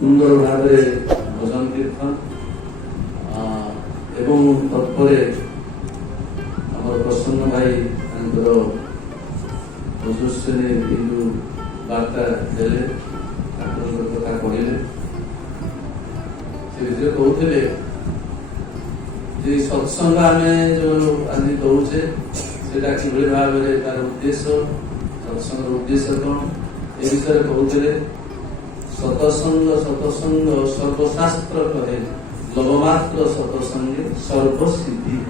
सुंदर भाव भजन कीर्तन एवं तत्पर आम प्रसन्न भाई यशस्वी जो वार्ता देले कथा कहले से कहते सत्संग आम जो आज दौचे से भाव में तार उद्देश्य सत्संग उद्देश्य कौन ए विषय कहते सतसंग सतसंग सर्वशास्त्र कहे लवमात्र सतसंगे सर्वसिद्धि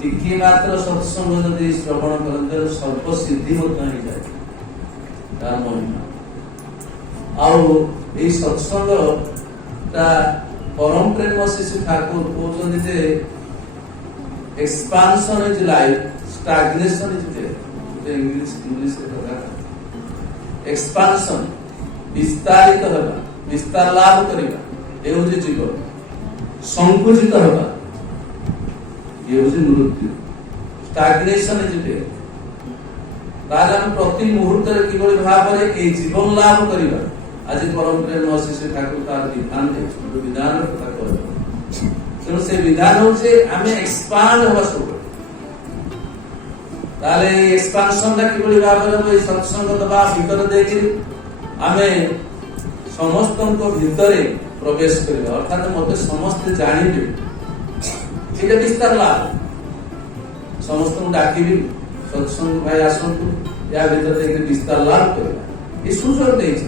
टिके मात्र सत्संग जदि श्रवण करते सर्वसिद्धि जाए तार महिमा आई सत्संग परम प्रेम शिशु ठाकुर कहते expansion is life stagnation is death English कथा एक्सपांशन विस्तारित होगा विस्तार लाभ करवा ये हूँ जीवन संकुचित होगा ये हूँ मृत्यु स्टैग्नेशन इज डेथ हम प्रति मुहूर्त किभली भाव में जीवन लाभ करवा आज परम प्रेम शिशु ठाकुर तार विधान विधान कथा कह तेणु से विधान हूँ आम एक्सपांड हवा सब एक्सपांशन किभली भाव में सत्संग दबा भीतर देखिए आम समस्त भितर प्रवेश करवा अर्थात मत समस्ते जानवे ये विस्तार लाभ समस्त डाक सत्संग भाई आसतु या भीतर देखिए विस्तार लाभ करवा ये सुযোগ देइछ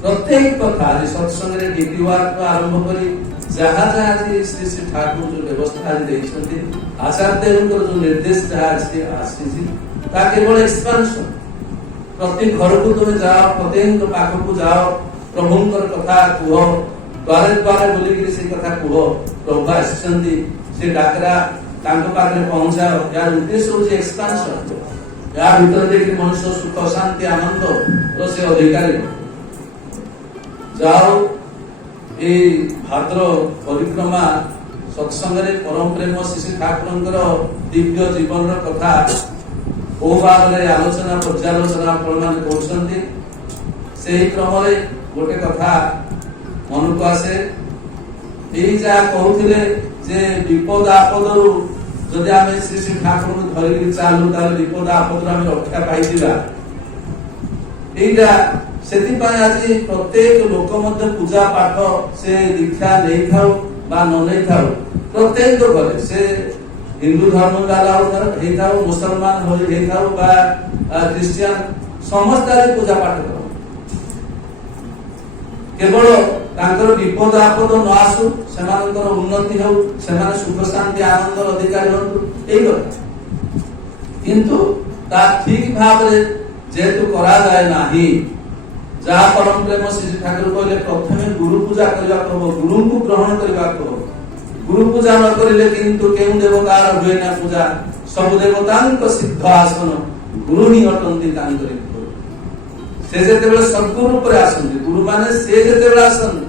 प्रत्येक कथा आज सत्संग नीतिवाद आरंभ करी जहाँ जहाँ श्री श्री ठाकुर जो व्यवस्था आज आचार्य जो निर्देश जहाँ केवल एक्सपांशन प्रति घर को तुम जाओ प्रत्येक पाख को जाओ प्रभु कथा कह द्वारे द्वारे बोलिक से कथा कह प्रभु आसी डाकरा पाखे पहुंचाओ यार उद्देश्य हूँ एक्सपांशन या भीतर देखिए मनुष्य सुख शांति आनंद से अधिकारी जाओ ये भाद्र परिक्रमा सत्संग परम प्रेम शिशु ठाकुर दिव्य जीवन कथा ओ भाव में आलोचना पर्यालोचना कहते से क्रम गोटे कथा मन को आसे यही जहाँ कहते विपद आपद जदि आम श्री श्री ठाकुर को धरिक चालू विपद आपद रक्षा पाई से आज प्रत्येक लोक पूजा पाठ से दीक्षा नहीं थाउ बा न नहीं थाउ प्रत्येक घरे से हिंदू धर्म वाला मुसलमान बा क्रिश्चियन समस्त आज पूजा पाठ कर केवल तांकर विपद आपद न आसु सेमानकर उन्नति हो सेमाने सुख शांति आनंद अधिकारी हो किंतु ता ठीक भाव जेतु करा जाए नाही जहाँ परम प्रेम शिशु ठाकुर कहले प्रथमे गुरु पूजा करवा कहो गुरु को ग्रहण करवा कहो गुरु पूजा न करिले किंतु केउ देवतार हुए ना पूजा सब देवतांक सिद्ध आसन गुरु ही अटंती तांकरी से जेतेबेले सद्गुरु पर आसंती गुरु माने से जेतेबेले आसन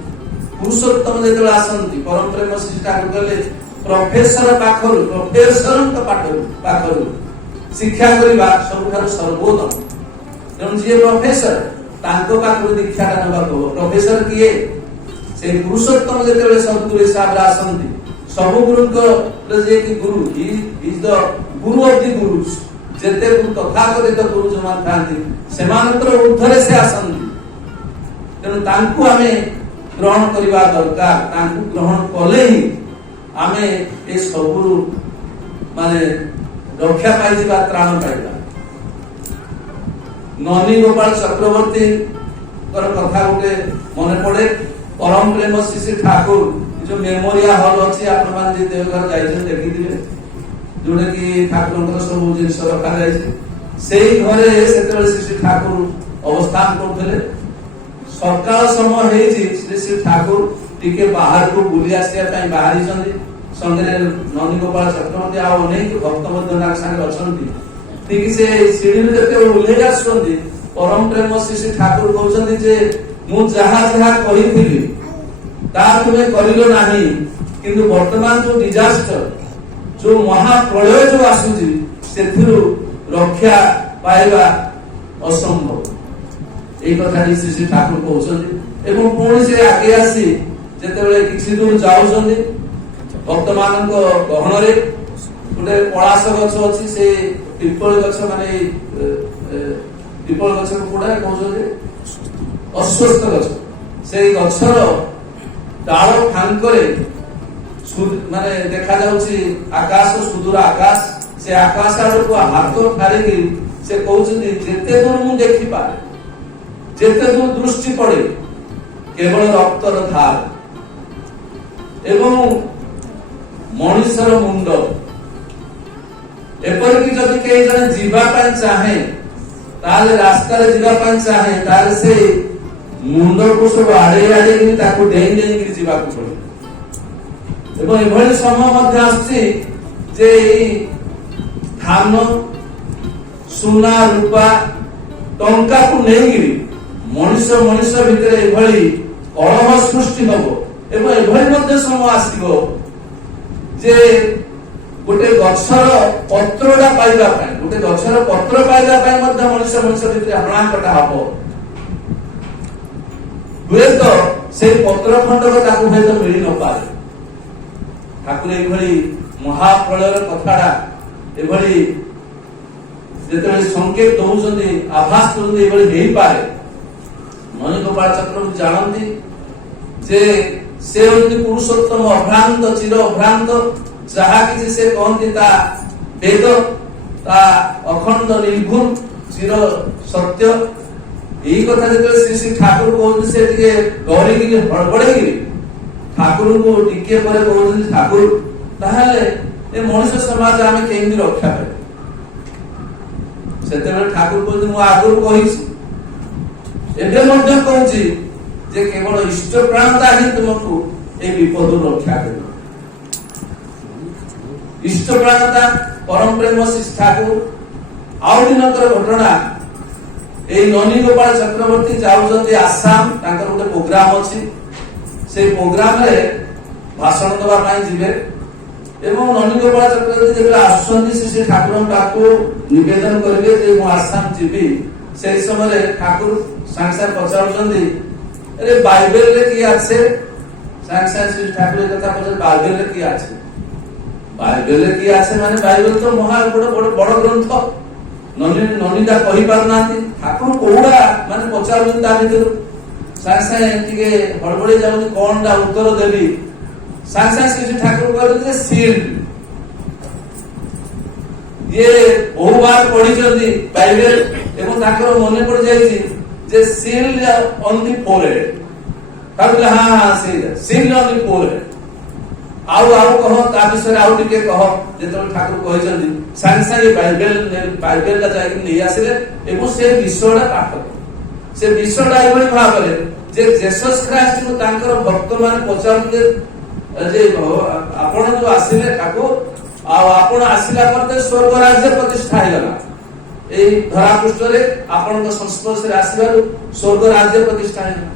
पुरुषोत्तम जेतेबेले आसंती परम प्रेम शिशु ठाकुर कहले प्रोफेसर पाखरु प्रोफेसरंक पाखरु शिक्षा करवा सबठारु सर्वोत्तम तेणु जे प्रोफेसर तांको पाखरु दीक्षा नबा प्रोफेसर किए से पुरुषोत्तम जेतेबेले सद्गुरु हिसाब रे आसंती सब गुरु जे कि गुरु is the Guru of the guru's जेते तथाकथित गुरु जो मान थांती सेमानतर ऊर्ध्वरे से आसंती तेणु तांको आमे ग्रहण करवा दरकार तांको ग्रहण कले ही आमे ए सबुरु माने रक्षा पाई जिबा त्राण पाइबा ननी गोपाल चक्रवर्ती कथा गोटे मन पड़े परम प्रेम शिशु ठाकुर जो मेमोरियल हॉल अच्छी आप देवघर जाइए देखी जोटा कि ठाकुर सब जिन रखा जाए घरे से श्री ठाकुर अवस्थान करते सकाल समय श्री श्री ठाकुर टिके बाहर को बुली आसा बाहरी संगे ननी गोपाल चक्रवर्ती अनेक भक्त अच्छा ठीक से सीढ़ी जो ओह्लैक आसुँच परम प्रेम श्री ठाकुर कहते मु जहा जहा कही तुम्हें कर ना किंतु वर्तमान जो डिजास्टर जो महाप्रलय जो आसूची से रक्षा पाइबा असंभव এই কথাটি শ্ରୀ ଶ୍ରୀ ଠାକୁର କହୁଛନ୍ତି। ଏବଂ ପୁଣି ସେ ଆଗେ ଆସି ଯେତେବେଳେ କିଛି ଦୂର ଯାଉଛନ୍ତି ଭକ୍ତ ମାନଙ୍କ ଗହଣରେ ଗୋଟେ ପଳାଶ ଗଛ ଅଛି, ସେ ପିପଳ ଗଛ ମାନେ ପିପଳ ଗଛକୁ କୋଉଟା କହୁଛନ୍ତି ଅଶ୍ୱସ୍ଥ ଗଛ, ସେଇ ଗଛର ଡାଳ ଫାଙ୍କରେ ମାନେ ଦେଖାଯାଉଛି ଆକାଶ, ସୁଦୂର ଆକାଶ। ସେ ଆକାଶ ଆଡକୁ ହାତ ଠାରିକି ସେ କହୁଛନ୍ତି ଯେତେ ଦୂର ମୁଁ ଦେଖିପାରେ, ଯେତେ ଦୂର ଦୃଷ୍ଟି ପଡେ କେବଳ ରକ୍ତର ଧାର ଏବଂ ମଣିଷର ମୁଣ୍ଡ। ଏପରିକି ଯଦି କେହି ଜଣେ ଯିବା ପାଇଁ ଚାହେଁ, ତାହେଲେ ରାସ୍ତାରେ ଯିବା ପାଇଁ ଚାହେଁ, ତାହେଲେ ସେ ମୁଣ୍ଡକୁ ସବୁ ଆଡେଇ ଆଡେଇକି ତାକୁ ଡେଇଁ ଡେଇଁକି ଯିବାକୁ ପଡେ। ଏବଂ ଏଭଳି ସମୟ ମଧ୍ୟ ଆସୁଛି ଯେ ଏଇ ଧାନ, ସୁନା, ରୂପା, ଟଙ୍କାକୁ ନେଇକିରି ମଣିଷ ଭିତରେ ଏଭଳି କଳହ ସୃଷ୍ଟି ହବ। ଏବଂ ଏଭଳି ମଧ୍ୟ ସମୟ ଆସିବ ଯେ ଗୋଟେ ଗଛର ପତ୍ରଟା ପାଇବା ପାଇଁ, ଗୋଟେ ଗଛର ପତ୍ର ପାଇବା ପାଇଁ ମଧ୍ୟ ମଣିଷ ଭିତରେ ହଣାକଟା ହବ। ହୁଏତ ସେଇ ପତ୍ର ଖଣ୍ଡକ ତାକୁ ହୁଏତ ମିଳି ନପାରେ। ଠାକୁର ଏଭଳି ମହାପ୍ରଳୟର କଥାଟା ଏଭଳି ଯେତେବେଳେ ସଂକେତ ଦଉଛନ୍ତି, ଆଭାସ ଦଉଛନ୍ତି ଏଭଳି ହେଇପାରେ, ନଈଗୋପାଳ ଚକ୍ରବର୍ତ୍ତୀ ଜାଣନ୍ତି ଯେ ସେ ହଉଛନ୍ତି ପୁରୁଷୋତ୍ତମ, ଅଭ୍ରାନ୍ତ, ଚିର ଅଭ୍ରାନ୍ତ। ଯାହା କିଛି ସେ କହନ୍ତି ତା ବେଦ, ତା ଅଖଣ୍ଡ ନିର୍ଭୁଲ, ଚିର ସତ୍ୟ। ଏଇ କଥା ଯେତେବେଳେ ଶ୍ରୀ ଶ୍ରୀ ଠାକୁର କହୁଛନ୍ତି, ସେ ଟିକେ ଡରିକିରି ହड़ବड़େଇକିରି ଠାକୁରଙ୍କୁ ଟିକେ ପରେ କହୁଛନ୍ତି ଠାକୁର ତାହେଲେ ଏ ମଣିଷ ସମାଜ ଆମେ କେମିତି ରକ୍ଷା ପାଇବା? ସେତେବେଳେ ଠାକୁର କହୁଛନ୍ତି ମୁଁ ଆଗରୁ କହିଛି, ଏବେ ମଧ୍ୟ କହୁଛି ଯେ କେବଳ ଇଷ୍ଟ ପ୍ରାଣତା ହିଁ ତୁମକୁ এই বিপদରୁ ରକ୍ଷା କରିବ। ଇଷ୍ଟ ପ୍ରାଣତା ପରମ ପ୍ରେମ ଶ୍ରୀ ଠାକୁର। ଆଉ ଦିନକର ଘଟଣା, এই ନନୀ ଗୋପାଳ ଚକ୍ରବର୍ତ୍ତୀ ଯାଉଛନ୍ତି ଆସାମ, ତାଙ୍କର ଗୋଟେ ପ୍ରୋଗ୍ରାମ ଅଛି। সেই ପ୍ରୋଗ୍ରାମରେ ଭାଷଣ ଦେବା ପାଇଁ ଯିବେ ଏବଂ ନନୀ ଗୋପାଳ ଚକ୍ରବର୍ତ୍ତୀ ଯେତେବେଳେ ଆସୁଛନ୍ତି ଶ୍ରୀ ଠାକୁରଙ୍କ ପାଖକୁ ନିବେଦନ କରିବେ ଯେ ମୁଁ ଆସାମ ଯିବି, সেই ସମୟରେ ଠାକୁର ସାଙ୍ଗେ ସାଙ୍ଗେ ପଚାରୁଛନ୍ତି अरे बाइबल रे की আছে? साक्षात श्री ठाकुर কথা বলে বাইবেল রে কি আছে? বাইবেল রে কি আছে মানে বাইবেল তো মহা বড় গ্রন্থ। ননীটা কହି পারনাନ୍ତି। ଠାକୁର କୋଉଡା ମାନେ ପଚାରୁଛନ୍ତି ତା ଭିତରୁ। ସାଙ୍ଗେ ଟିକେ ହଡବଡି ଯାଉଛି କଣଟା ଉତ୍ତର ଦେବି। ସାଙ୍ଗେ ଶ୍ରୀ ଠାକୁର କହିଲେ ଯେ ସିଲ୍। ଇଏ ବହୁ ବାର ପଢିଛନ୍ତି ବାଇବେଲ ଏବଂ ତାଙ୍କର ମନେ ପଡି ଯାଇଛି ଯେ ସିଲ୍ ଅନ ଦି ଫୋरहेଡ୍। କହିଲେ ହଁ ସେଇଟା ସିଲ୍ ଅନ ଦି ଫୋरहेଡ୍। ଆଉ କହ ତା ବିଷୟରେ ଆଉ ଟିକେ କହ। ଯେତେବେଳେ ଠାକୁର କହିଛନ୍ତି ସାଙ୍ଗେ ସାଙ୍ଗେ ବାଇବେଲଟା ଯାଇକି ନେଇ ଆସିଲେ ଏବଂ ସେ ବିଷୟଟା ପାଠ କଲେ। ସେ ବିଷୟଟା ଏଭଳି ଭାବରେ ଯେ ଜେସସ୍ ଖ୍ରୀଷ୍ଟଙ୍କୁ ତାଙ୍କର ଭକ୍ତମାନେ ପଚାରୁଥିଲେ ଯେ ଆପଣ ଯୋଉ ଆସିଲେ ଠାକୁର, ଆଉ ଆପଣ ଆସିଲା ପରେ ସ୍ୱର୍ଗ ରାଜ୍ୟ ପ୍ରତିଷ୍ଠା ହେଇଗଲା। এই ধরা পৃষ্ঠরে আপনার সংস্পর্শে আসিবারু স্বর্গ রাজ্য প্রতিষ্ঠা হইলা।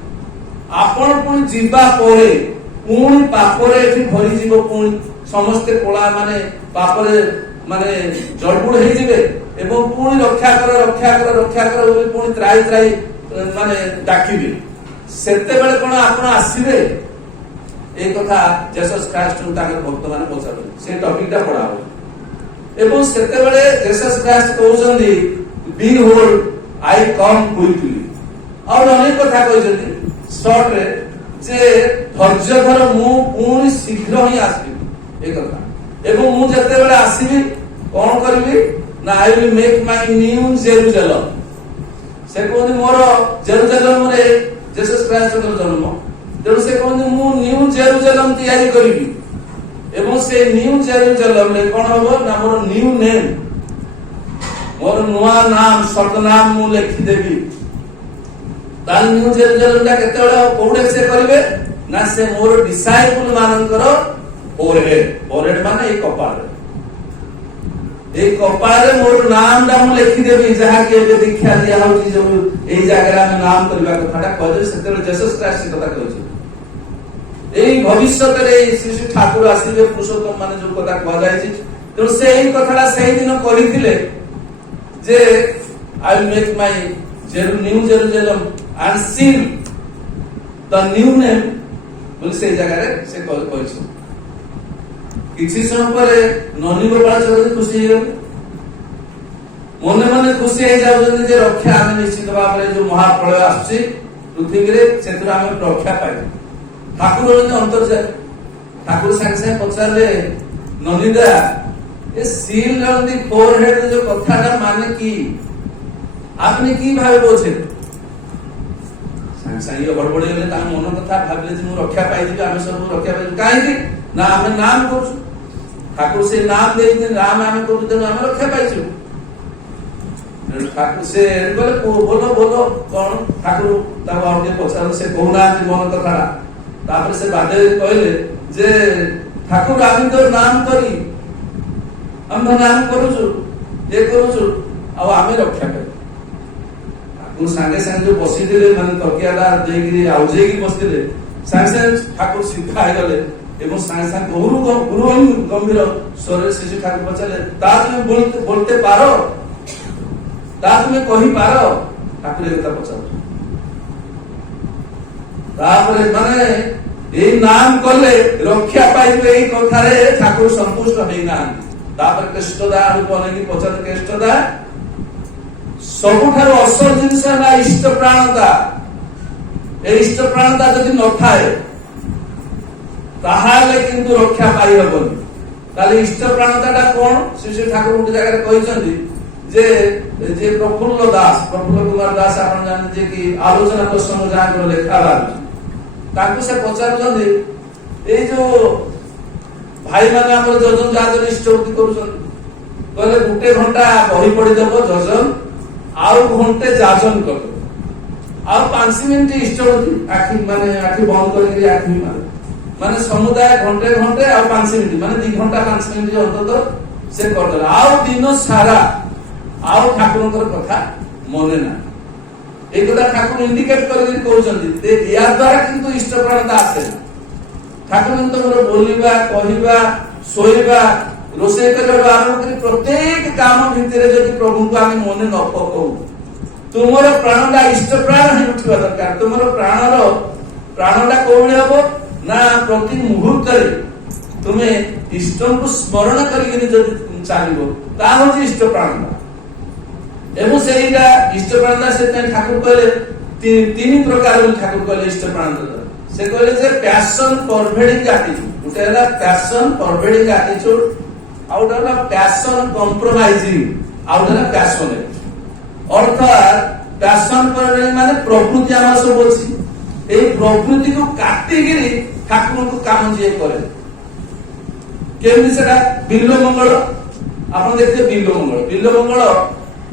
আপন পুনি ଯିବା ପରେ পুনি পাপরে এটি ভরি ଯିବ, পুনি ସମସ୍ତେ কোলা মানে পাপরে মানে জড়বুড় হয়ে যাবে এবং পুনি রক্ষা কর বলে পুনি ত্রাই মানে ডাকিবে। সেতেবেলে কোন আপন আসিবে এই কথা জেসস খ্রিস্ট তাঙ্কর ভক্ত মানে পচারবে। সেই টপিকটা পড়া হবে এবং সেতেবেলে জেসস খ্রিস্ট কହୁଛନ୍ତି বিহোল্ড আই কম কুইকলি। আর অনেক কথা কইଛନ୍ତି শর্ট রে যে ধৈর্য ধর মু পুনি শীঘ্র হি আসবি এই কথা। এবং মু যেতেবেলে আসিবি কোন করিবি না I will make my new Jerusalem. সে কোন মোর জেরুজালেম রে জেসস খ্রিস্টଙ୍କର জন্ম, ତେଣୁ ସେ କହନ୍ତି ମୁଁ ନିଉ ଜେରୁଜାଲେମ ତିଆରି କରିବି ଏବଂ ସେ ନିଉ ଜେରୁଜାଲେମରେ କଣ ହବ ନା ମୋର ନିଉ ନେମ୍, ମୋର ନୂଆ ନାମ ସର୍ଗନାମ ମୁଁ ଲେଖିଦେବି। ତାହେଲେ ନିଉ ଜେରୁଜାଲେମଟା କେତେବେଳେ କୋଉଠି ସେ କରିବେ ନା ସେ ମୋର ଡିସାଇପୁଲ ମାନଙ୍କର ଫୋरहेଡ୍ ମାନେ ଏଇ କପାଳରେ, ଏଇ କପାଳରେ ମୋର ନାମଟା ମୁଁ ଲେଖିଦେବି। ଯାହାକି ଏବେ ଦୀକ୍ଷା ଦିଆ ହଉଛି ଯୋଉ ଏଇ ଜାଗାରେ ଆମେ ନାମ କରିବା କଥାଟା କହିଦେବି। ସେତେବେଳେ ଜେସସ୍ ଖ୍ରୀଷ୍ଟ କଥା କହିଛନ୍ତି এই ভবিষ্যতের এই শ্রী ঠাকুর আসিবে পুরুষোত্তম মানে যে কথা কুহযাইছি। তেমন সেই কথাটা সেই দিন করিଥିଲେ যে I will make my New Jerusalem and seen the new name ବୋଲି ସେଇ ଜାଗାରେ ସେ କହିଛି। କିଛି ସମୟ ପରେ ନନୀ ଗୋପାଳ ଚୌଧୁରୀ ଖୁସି ହେଇଗଲେ, ମନେ ମନେ ଖୁସି ହେଇଯାଉଛନ୍ତି ଯେ ରକ୍ଷା ଆମେ ନିଶ୍ଚିତ ଭାବରେ ଯୋଉ ମହାପ୍ରଳୟ ଆସୁଛି ପୃଥିବୀରେ ସେଥିରୁ ଆମେ ରକ୍ଷା ପାଇବୁ। ଠାକୁର ଯଦି ଅନ୍ତର୍ଯାମୀ, ଠାକୁର ସାଙ୍ଗେ ସାଙ୍ଗେ ପଚାରିଲେ ନନିଦା ଏ सील ऑन द फोरहेड जो कथाटा माने की आपने की भावे बोझे साଙ୍ଗे साଙ୍ଗे गड़बड़ गले ता मन कथा भाबले जे मु रक्षा पाई दिबे आमे सब रक्षा पाई काहे की ना आमे नाम करू ठाकुर से नाम दे दिन राम आमे करू त आमे रक्षा पाइछु। ठाकुर से बोले बोलो बोलो कोन ठाकुर ता आउटे पचार से कहूना मन कथा तापर से बादे कहले जे ठाकुर आमे तो नाम करी हम नाम करूछु ये करूछु आ आमे रक्षा कर ठाकुर सांगे सांगे जो बसी दिले माने तकियाला देगिरी आउजे की बसतिले सांगे सांगे ठाकुर सिद्धा हे गले एवं सांगे सांगे गुरु गंभीर स्वर से ठाकुर पचाले ता तुम बोलते पारो ता तुम कहि पारो ठाकुर एता पचार तापरे माने ए नाम कले रक्षा पाइबे ए कथारे ठाकुर संतुष्ट होई ना तापर कृष्णदा अनुपनेकी पचन कृष्णदा सबुठार असल जिनिस ना इष्ट प्राणता ए इष्ट प्राणता जदि न थाए ताहाले किंतु रक्षा पाई हबनी ताले इष्ट प्राणताटा कोन श्री ठाकुर गोटे जगह कहिसंती जे प्रफुल्ल कुमार दास आपण जान जे कि आलोचना प्रसंग जान लेखा बात ताकू से पचारुचंती ए जो भाई माने हमर जजन जाजन इष्टवृत्ति करूछन कहले गुटे घंटा बही पड़ी देबो जजन आउ घंटे जाजन कर आउ 5 मिनिट इष्टवृत्ति आखि माने आखि बंद करके आखि माने समुदाय घंटे घंटे आउ 5 मिनिट माने 2 घंटा 5 मिनिट अंतत से कर देला आउ दिन सारा आउ ठाकुरଙ୍କର କଥା मने ना एक कथा ठाकुर इंडिकेट करके कहउछन जे या द्वारा किंतु इष्ट प्राणता आसे ठाकुर बोलिबा कहिबा सोइबा रोषे करबा आरंभ करी प्रत्येक काम भितर जदि प्रभु को आमे मने न पकौ तुमर प्राणटा इष्ट प्राण ही उठिबा दरकार तुमर प्राणटा कोबे हबो ना प्रति मुहूर्त रे तुमे इष्ट को स्मरण करी जदि चालिबो ता हो इष्ट प्राण एवं सेटा इष्ट प्राण से ठाकुर कहले तीन प्रकार ठाकुर कहले इष्ट प्राण से कहले जे पैशन परवेडिंग एटीट्यूड उठे हला पैशन परवेडिंग एटीट्यूड आउट हला पैशन कंप्रोमाइजिंग आउट हला पैशनेट अर्थात पैशन परवेडिंग माने प्रकृति आम सब अछि ए प्रकृति को काटी गिरी ठाकुर को काम जे करे केमि सेटा बिल्लो मंगल आपण देखते बिल्लो मंगल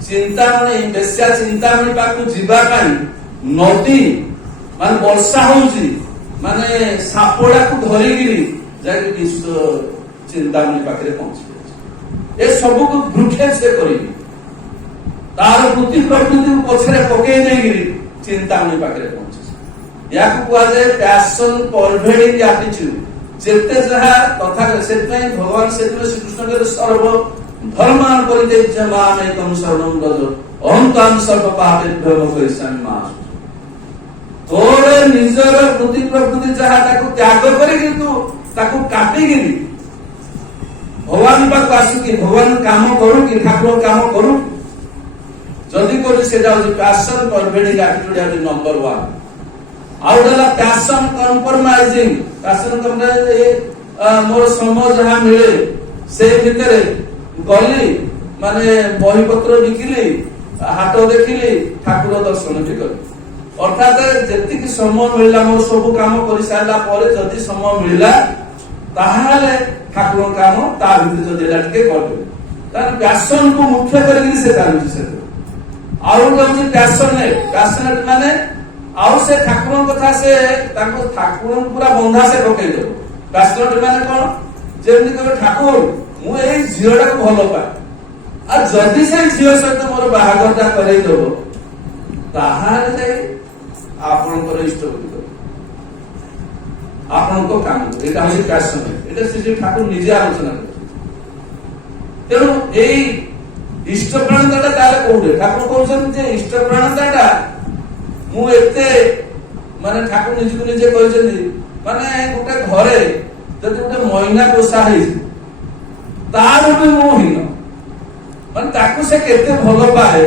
चिंतामणि बेस्या चिंतामणि पाकु जीवा काई नदी माने वर्षा होउची माने सापोड़ा को धरी गिरी जाके विश्व चिंतामणि पाखरे पहुंची ए सब को भ्रुखे से करी तार प्रति प्रकृति को पछरे पके दे गिरी चिंतामणि पाखरे पहुंची या को कुआ जाय पैशन परवेडिंग एटीट्यूड जेते जहा तथा सेतै भगवान सेतै श्री कृष्ण के सर्व धर्मान परित्यज्य माम एकम शरणं व्रज अहं तां सर्व पापेभ्यो मोक्षयिष्यामि मा तोरे निजर प्रति प्रकृति जहा ताको त्याग करी किंतु ताको काटी गिरी भगवान पाक आसु कि भगवान काम करू कि ठाकुर काम करू जदी करू सेटा हो पैशन परवेडिंग एटीट्यूड है number 1 out the passion compromising passion compromise मोर समय जहा मिले से भितरे गली माने बही पत्र बिकिली हाट देखिली ठाकुर दर्शन भी करी अर्थात जेतिक समय मिलला मोर सब काम कर सारा पर जदि समय मिलला ताहाले ठाकुर काम ता भितर जदि एला टिके करबे तार पैशन को मुख्य करके से चालुची से आउ जे पैशनेट माने आउ से ठाकुर कथा से ताको ठाकुर पूरा बंधा से पकई दो पैशनेट माने कोन जेमि कहे ठाकुर मु ए झियोटा को भलो पा आ जदि से झियो सहित मोर बाहागरटा करई दबो ताहाले जाई आपनकर इष्ट बुद्धि आपनको काम एटा होई पैशन एटा श्री ठाकुर निजे आलोचना करे तेनु एई इष्ट प्रणताटा ताले कोउडे ठाकुर कहउछन जे इष्ट प्रणताटा मु एते माने ठाकुर निजको निजे कहउछन माने गोटे घरे जदि गोटे मैना पोषा है तार भी मु हीन माने ताकू से केते भलो पाए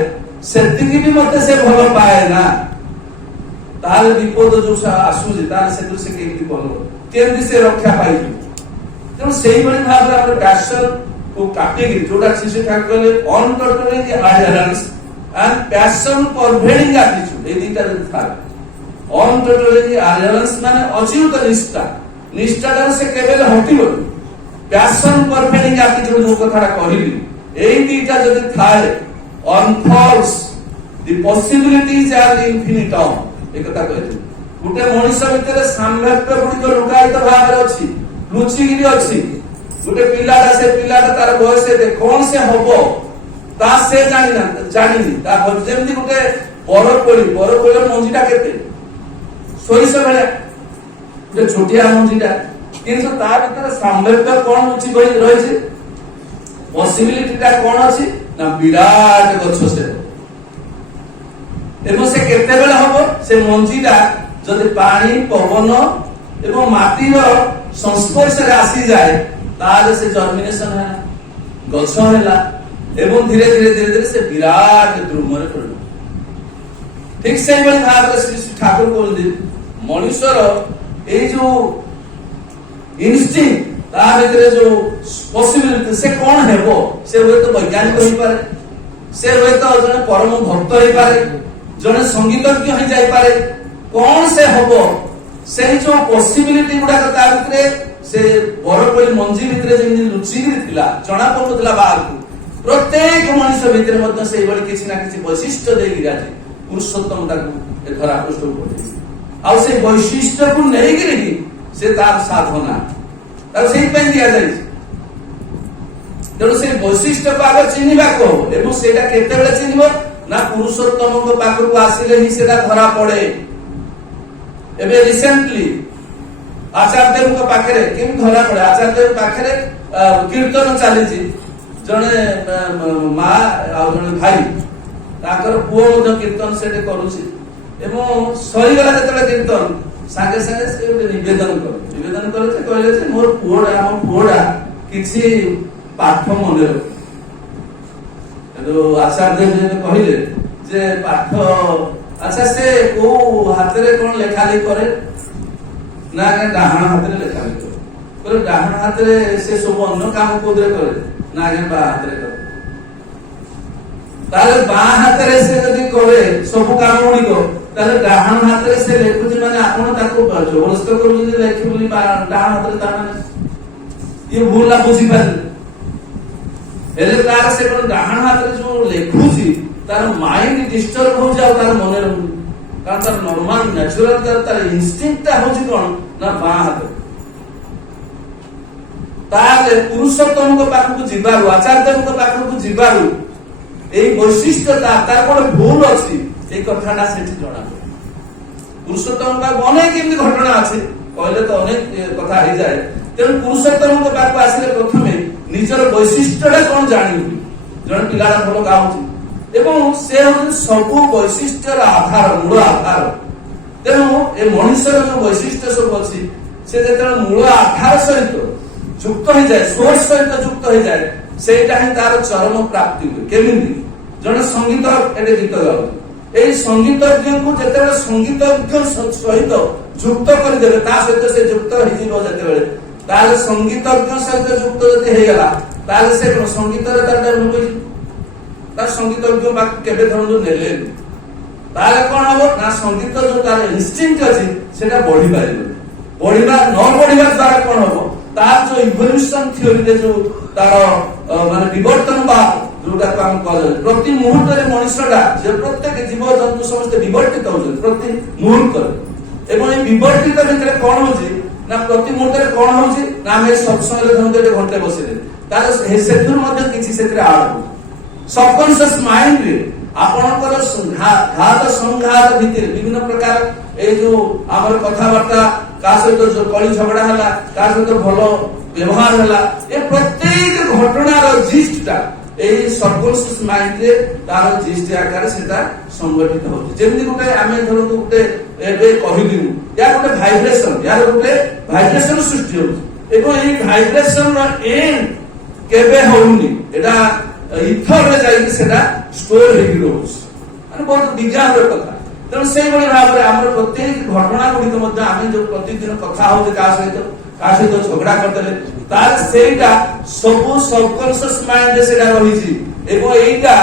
सेतिकी भी मते से भलो पाए ना ताले विपद जो आसुजे ताले से केति भलो केमति से रक्षा पाई तेणु सेही बड़ी भाव रे पैशन को काटेगी जोटा शिशु ठाकुर कहले uncontrolling adherence and passion pervading attitude ए दीटा था अनकंट्रोलिंग एडहेरेंस माने अच्युत निष्ठा निष्ठा से केवल हटिबो पैशन परवेडिंग एटीट्यूड जो कथा कहली ए दीटा जदि थाए अनफॉल्स द पॉसिबिलिटीज आर इनफिनिटम एक कथा कहली गोटे मनुष्य भितर सामर्थ्य गुड़िक लुकायित भाव में अच्छी लुचिकी अच्छी गोटे पिलाटा से पिलाटा तार बयस एते कौन से हबो ता से जानिनी ता जेमती गोटे बरकोली मंजीटा केते सोरिष बेले गोटे छोटिया मंजीटा किंतु ता भितर सामर्थ्य कौन लुचि रही पॉसिबिलिटीटा कौन अछि ना विराट गछ से एवं से केते बेले हबो से मंजीटा जदि पानी पवन एवं माटीर संस्पर्श रे आसी जाए ताले से जर्मिनेशन है गछ हैला एवं धीरे धीरे धीरे धीरे से विराट द्रुमरे पड़ल ठीक से बड़ी भाव श्री ठाकुर कहते मनुष्यर ए जो इंस्टिंक्ट ता भीतर जो पॉसिबिलिटी से कौन हेबो से होय तो वैज्ञानिक होई पारे से होय तो जने परम भक्त होई पारे जने संगीतज्ञ होई जाई पारे कौन से हबो से जो पॉसिबिलिटी गुडा ता भीतर से बरकोली मंजी भीतर जेमि लुचिगिरी थिला जणा पडुतला बाहर प्रत्येक मनुष्य भीतर मध्य से बड़ी किछि ना किछि वैशिष्ट्य देई गिराजी पुरुषोत्तम ताकू धरा पृष्ठ पड़े आ से वैशिष्ट्य को नहीं गिरी से तार साधना तार सेही पे दिया जाई तेणु से वैशिष्ट्य को आगे चिन्हिबा को एवं सेटा केते बेले चिन्हिबो ना पुरुषोत्तम को पाखरु आसिले ही सेटा धरा पड़े एबे रिसेंटली आचार्य को पाखरे किम धरा पड़े आचार्य पाखरे कीर्तन चली जने माँ आ जने भाई ताकर पुओ मध्य कीर्तन सेटे करूची एवं सही गला जतले कीर्तन संगे संगे से निवेदन करे जे कहले जे मोर पुओडा किछि पाठ मने तो आचार्य जे कहले जे पाठ अच्छा से को हाथ रे कोन लेखा लिख करे ना डाहाण हाथ रे लेखा लिख करे डाहाण हाथ रे से सब अन्य काम कोदरे करे ना बा हाथ रे करे ताले बा हाथ रे से यदि करे सब काम गुडी को ताले डाहाण हाथ रे से लेखुची माने आपण ताको जबरदस्त करू जे लेखि बोली डाहाण हाथ रे ता माने ये भूल ना बुझी पारे हेले तार से कोन डाहाण हाथ रे जो लेखुची तार माइंड डिस्टर्ब हो जाओ तार मन रहू कारण तार नॉर्मल नेचुरल तार इंस्टिंक्ट ता होची कोन ना बा हाथ ताले पुरुषोत्तम को पाख को जिबारु आचार्य को पाख को जिबारु एई वैशिष्ट्य तार कोन भूल अछि ए कथाटा सेठी जणा पुरुषोत्तम का अनेक एमि घटना अछि कहले तो अनेक कथा हे जाय तेन पुरुषोत्तम को पाख आसिले प्रथमे निजर वैशिष्ट्यटा कोन जानिबि जण पिलाडा भलो गाउछि एवं से सब वैशिष्ट्यर आधार मूल आधार तेणु ए मनुष्यर जो वैशिष्ट्य सब अच्छी से जो मूल आधार सहित युक्त हो जाए सोर्स सहित युक्त हो जाए सेटा ही तार चरम प्राप्ति हुए केमिति जने संगीत एटे गीत गाउ ए संगीतज्ञ को जते संगीतज्ञ सहित युक्त कर देबे ता सहित से युक्त हो जिवो जते बेले ताले संगीतज्ञ सहित युक्त जते हे गला ताले से संगीत रे तार होई तार संगीतज्ञ बाक केबे धरनु नेले ताले कोन हबो ना संगीत जो तार इंस्टिंक्ट अछि सेटा बढ़ी पारिबो बढ़िबा न बढ़िबा द्वारा कोन हबो तार जो इवोल्यूशन थ्योरी रे जो तार माने विवर्तन बा जोटा काम करे प्रति मुहूर्त रे मनुष्यटा जे प्रत्येक जीव जंतु समस्त विवर्तित होउछ प्रति मुहूर्त एवं ए विवर्तित भितरे कोन होछि ना प्रति मुहूर्त रे कोन होछि ना हम सत्संग रे धंदे घंटे बसिले तार सेथुर मध्ये किछि सेतरे आड़ सबकॉन्शियस माइंड रे आपनकर घात संघात भितर विभिन्न प्रकार ए जो हमर कथा वार्ता का सहित जो कली झगड़ा हला का सहित भलो व्यवहार हला ए प्रत्येक घटना रो जिस्टटा এই সবকনসিয়াস মাইন্ডে তার জিনিসটি আকারে সেটা সংগঠিত হচ্ছে। যেমনি গোটে আমি ধরন্তু গোটে ଏବେ କହିଲି ୟା ଗୋଟେ ଭାଇବ୍ରେସନ, ୟାର ଗୋଟେ ଭାଇବ୍ରେସନ ସୃଷ୍ଟି ହଉଛି ଏବଂ ଏଇ ଭାଇବ୍ରେସନ ର ଏଣ୍ଡ କେବେ ହଉନି, ଏଟା ଇଥରରେ ଯାଇକି ସେଟା ଷ୍ଟୋର ହେଇକି ରହୁଛି। ମାନେ ବହୁତ ବିଜ୍ଞାନର କଥା। ତେଣୁ ସେଇଭଳି ଭାବରେ ଆମର ପ୍ରତ୍ୟେକ ଘଟଣା ଗୁଡିକ ମଧ୍ୟ ଆମେ ଯୋଉ ପ୍ରତିଦିନ କଥା ହଉଛେ କାହା ସହିତ ଝଗଡା କରିଦେଲେ ତାର ସେଇଟା ସବୁ ସବକନସିୟସ ମାଇଣ୍ଡରେ ସେଇଟା ରହିଛି ଏବଂ ଏଇଟା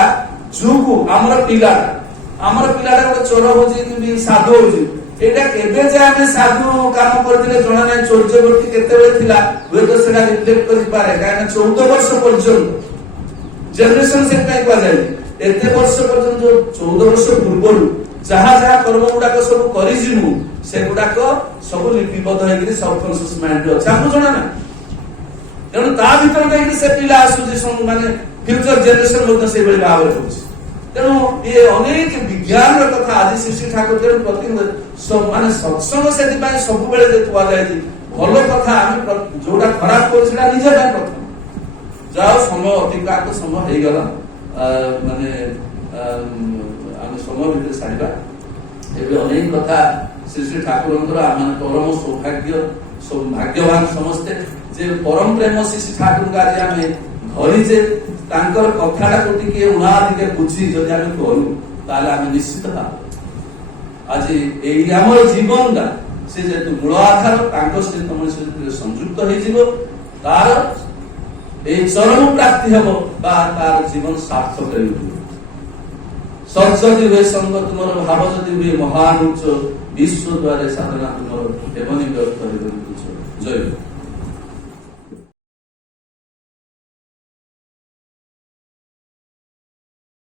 ଯୋଗୁ ଆମର ପିଲାଟା ଗୋଟେ ଚୋର ହଉଛି କି ସାଧୁ ହଉଛି, ଏଇଟା କେବେ ଯେ ଆମେ ସାଧୁ କାମ କରିଥିଲେ ଜଣା ନାହିଁ, ଚୌର୍ଯ୍ୟବର୍ତ୍ତୀ କେତେବେଳେ ଥିଲା ହୁଏତ ସେଟା ରିଫ୍ଲେକ୍ଟ କରିପାରେ, କାହିଁକିନା 14 ବର୍ଷ ପର୍ଯ୍ୟନ୍ତ ଜେନେରେସନ ସେଥିପାଇଁ କୁହାଯାଏ। ଏତେ ବର୍ଷ ପର୍ଯ୍ୟନ୍ତ 14 ବର୍ଷ ପୂର୍ବରୁ ଯାହା ଯାହା କର୍ମ ଗୁଡାକ ସବୁ କରିଯିବୁ ସେଗୁଡାକ ସବୁ ଲିପିବଦ୍ଧ ହେଇକି ସବକନସିୟସ ମାଇଣ୍ଡରେ ଅଛି, ଆମକୁ ଜଣା ନାହିଁ। ତେଣୁ ତା ଭିତରେ ଯାଇକି ସେ ପିଲା ଆସୁଛି, ମାନେ ଫ୍ୟୁଚର ଜେନେରେସନ ମଧ୍ୟ ସେଇଭଳି ଭାବରେ ହଉଛି। ତେଣୁ ଇଏ ଅନେକ ବିଜ୍ଞାନର କଥା ଆଜି ଶ୍ରୀ ଠାକୁର ତେଣୁ ପ୍ରତି ମାନେ ସତ୍ସଙ୍ଗ ସେଥିପାଇଁ ସବୁବେଳେ ଯେ କୁହାଯାଇଛି ଭଲ କଥା ଆମେ ଯୋଉଟା ଖରାପ କରୁଛୁ ସେଟା ନିଜ ପାଇଁ ପ୍ରଥମ। ଯାହା ସମୟ ଅତିକ୍ରାନ୍ତ ସମୟ ହେଇଗଲା, ମାନେ ଆମେ ସମୟ ଭିତରେ ସାରିବା। ଏବେ ଅନେକ କଥା ଶ୍ରୀ ଠାକୁରଙ୍କର ଆମେ ପରମ ଭାଗ୍ୟବାନ ସମସ୍ତେ ଯେ ପରମ ପ୍ରେମ ଶ୍ରୀ ଠାକୁରଙ୍କୁ ଆଜି ଆମେ ଧରିଛେ, ତାଙ୍କର କଥାଟାକୁ ଟିକେ ଉଣା ଟିକେ ବୁଝି ଯଦି ଆମେ କରୁ ତାହେଲେ ଆମେ ନିଶ୍ଚିତ ଭାବରେ ଆଜି ଏଇ ଆମର ଜୀବନଟା ସେ ଯେହେତୁ ମୂଳ ଆଧାର ତାଙ୍କ ସହିତ ମଣିଷ ସଂଯୁକ୍ତ ହେଇଯିବ, ତାର এই চরম প্রাপ্তি হব বা তার জীবন সার্থক হয়ে উঠিব। সৎ যদি হুয়ে সঙ্গ তোমার ভাব যদি হুয়ে মহান উচ্চ বিশ্ব দ্বারে সাধনা তোমার এমনি ব্যর্থ হইবে। জয়।